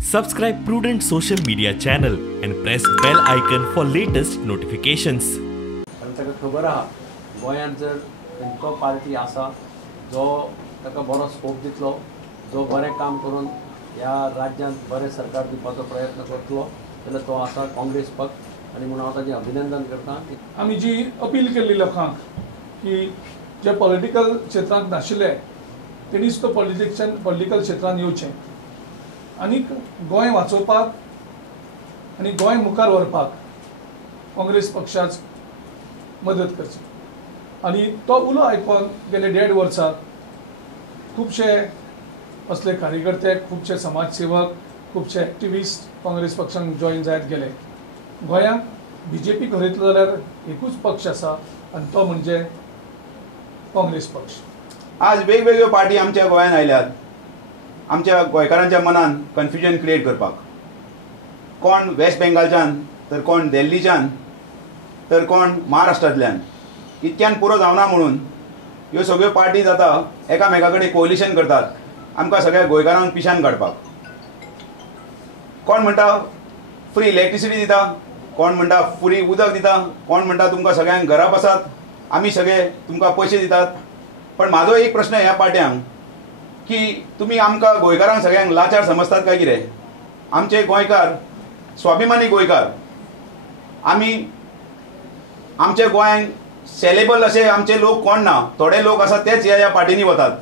Subscribe Prudent social media channel and press bell icon for latest notifications. ताका खबर आहा गोंयांत जर खंयचो पार्टी आसा जो ताका बरो स्कोप दितलो, जो बरें काम करून ह्या राज्यांत बरें सरकार दिवपाचो प्रयत्न करतलो जाल्यार तो आसा काँग्रेस पक्ष। आनी म्हणून हांव ताचें अभिनंदन करता। आमी जी अपील केल्ली लोकांक की जे पॉलिटिकल क्षेत्रांत नाशिल्ले तेणीच तो पॉलिटिकल क्षेत्रांत येवचें आनी गोंय वाचोवपाक आनी गोंय मुखार व्हरपाक काँग्रेस पक्षाच मदत करची। आनी तो उलो आयकून गेले 1.5 वर्सां खुबशे असले कार्यकर्ते, खुबशे समाजसेवक, खुबशे एक्टिविस्ट काँग्रेस पक्षान जॉइन जायत गेले। गोंयांत BJP खरयतलो जाल्यार एकूच पक्ष आसा आनी तो म्हणजे काँग्रेस पक्ष। आज वेगवेगळ्यो पार्टी आमच्या गोंयांत आयल्यात आमच्या गोंयकारांच्या मनान कन्फ्युजन क्रिएट करपाक। कोण वेस्ट बेंगालच्यान, तर कोण दिल्लीच्यान, तर कोण महाराष्ट्रांतल्यान। इतक्यान पुरो जावना म्हणून ह्यो सगळ्यो पार्टी जाता एकामेका कडेन कोलिशन करतात आमकां सगळ्या गोंयकारांक पिशान काडपाक। कोण म्हणटा फ्री इलेक्ट्रिसिटी दिता, कोण म्हणटा फ्री उदक दिता, कोण म्हणटा तुमकां सगळ्यांक घरा बसात आमी सगळे तुमकां पयशे दितात। पण म्हाजो एक प्रश्न ह्या पार्ट्यांक की तुमी आमकां गोंयकारांक सगळ्यांक लाचार समजतात काय कितें? आमचे गोंयकार स्वाभिमानी गोंयकार, आमी आमच्या गोंयांत सेलेबल असे आमचे लोक कोण ना, थोडे लोक आसात तेच ह्या पार्टींनी वतात।